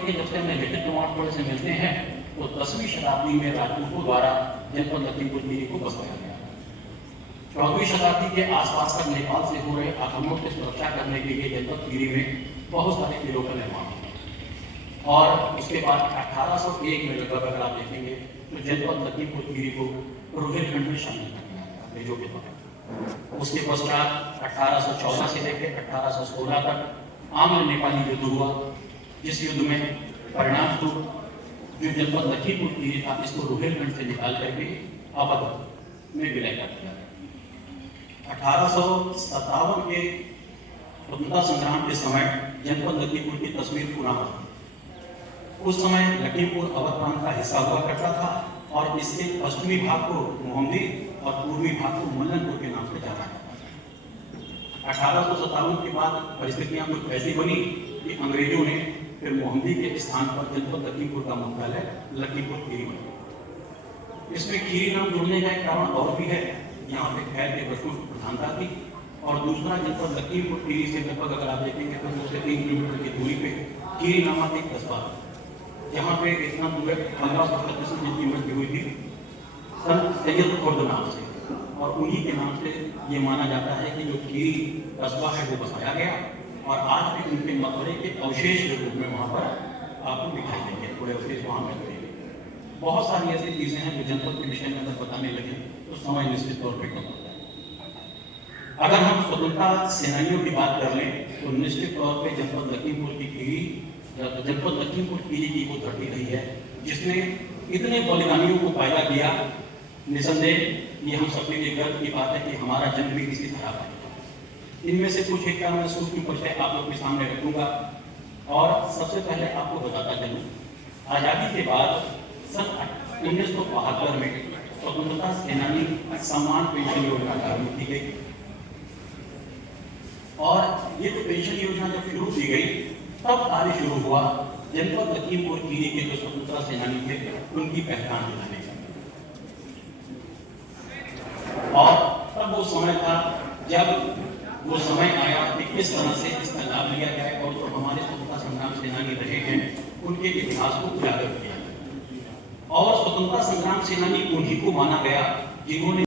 कि जब से हमने लिखित प्रमाण पत्र से मिलते हैं तो 10वीं शताब्दी में राजपूतों द्वारा जनपद लखीमपुर खीरी को बसाया गया। 14वीं शताब्दी के आसपास तक नेपाल से हो रहे आक्रमणों की सुरक्षा करने के लिए जनपद खीरी में बहुत सारे किलों का निर्माण हुआ और उसके बाद 1801 में लगभग अगर आप देखेंगे तो जनपद लखीमपुर खीरी को रुहेलखंड में शामिल कर दिया गया अंग्रेजों के द्वारा। उसके पश्चात 1814 से लेकर 1816 तक आम्र नेपाली युद्ध हुआ, जिस युद्ध में परिणाम स्वरूप जो जनपद लखीमपुर खीरी था इसको रुहेलखंड से निकाल करके अवध में विलय कर दिया गया। 1857 के स्वतंत्रता संग्राम के समय जनपद लखीमपुर की तस्वीर पुनः बदली। उस समय लखीमपुर अवध प्रांत का हिस्सा हुआ करता था और इसके पश्चिमी भाग को मोहम्मदी और पूर्वी भाग को मल्लनपुर के नाम से जाना जाता था। 1857 के बाद परिस्थितियां कुछ ऐसी बनी कि अंग्रेजों ने फिर मोहम्मदी के स्थान पर जनपद लखीमपुर का मुख्यालय लखीमपुर खीरी बना। इसमें खीरी नाम जुड़ने का एक कारण और भी है, यहाँ पे खैर के वस्तु प्रधानता थी और दूसरा जनपद लखीमपुर खीरी से लगभग अगर आप देखेंगे तो 2 से 3 किलोमीटर की दूरी पे खीरी नामक एक कस्बा है, जहाँ पे इतना दूर 1536 जिनकी मृत्यु हुई थी संत सैयद खुर्द नाम से, और उन्हीं के नाम से ये माना जाता है कि जो खीरी कस्बा है वो बसाया गया और आज भी उनके मकबरे के अवशेष के रूप में वहाँ पर आपको दिखाई देंगे, थोड़े अवशेष वहाँ मिलते हैं। बहुत सारी ऐसी चीजें हैं जो जनपद के विषय में अगर बताने लगे तो समय निश्चित तौर पर कम होता है। अगर हम स्वतंत्रता सेनानियों की बात कर लें तो निश्चित तौर पर जनपद लखीमपुर की खीरी जनपद लखीमपुर खीरी की वो धरती रही है जिसने इतने बलिदानियों को पैदा किया। निसंदेह ये हम सबके लिए गर्व की बात है कि हमारा जन्म भी किसी तरह है। इनमें से कुछ एक का मैं सूक्ष्म परिचय आप लोग के सामने रखूंगा और सबसे पहले आपको बताता चलूं, आजादी के बाद सन 1972 में स्वतंत्रता सेनानी सम्मान पेंशन योजना लागू की गई और ये जो पेंशन योजना जब शुरू की गई तब कार्य शुरू हुआ जनपद लखीमपुर खीरी के जो स्वतंत्रता सेनानी थे उनकी पहचान दिलाने का। और तब वो समय था जब वो समय आया कि किस तरह से इसका लाभ लिया जाए और जो हमारे स्वतंत्रता संग्राम सेनानी रहे हैं उनके इतिहास को उजागर किया और स्वतंत्रता संग्राम सेनानी उन्हीं को माना गया जिन्होंने